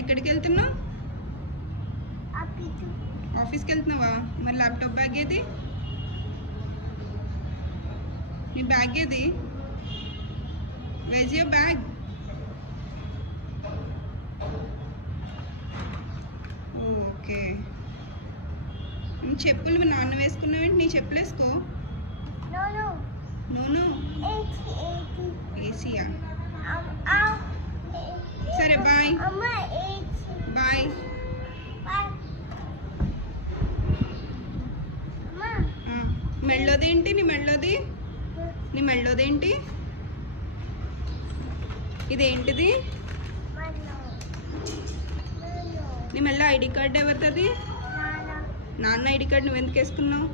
ఎక్కడికి వెళ్తున్నావు? ఆఫీస్కి వెళ్తున్నావా? మరి ల్యాప్టాప్ బ్యాగ్ ఏది? నీ బ్యాగ్ ఏది? Veg your bag. ఓకే, చెప్పులు మీ నాన్న వేసుకున్నావేంటి? నీ చెప్పులు వేసుకో. నో ఏసీయా? సరే బాయ్ బాయ్. మెళ్ళోదేంటి? నీ మెళ్ళోదేంటి? ఇదేంటిది? నీ మెళ్ళో ఐడి కార్డ్ ఎవరిది? నాన్న ఐడి కార్డ్ నువ్వు ఎందుకు వేసుకున్నావు?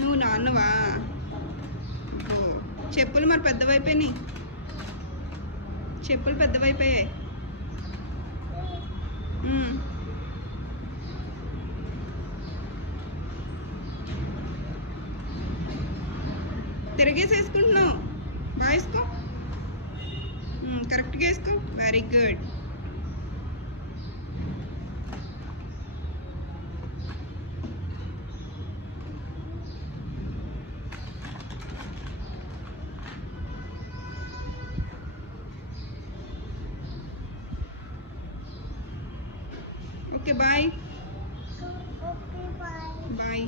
నువ్వు నాన్నవా? చెప్పులు మరి పెద్దవైపోయినాయి. చెప్పులు పెద్దవైపోయాయి. తిరిగేసి వేసుకుంటున్నావు. బాగా వేసుకో, కరెక్ట్గా వేసుకో. Very good. Okay bye bye.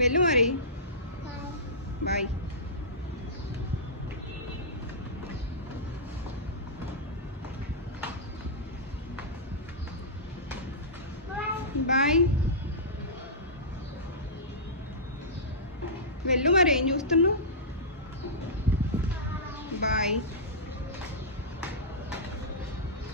వెళ్ళు మరి. Bye bye. వెళ్ళు మరి, ఏం చూస్తున్నావు? బాయ్.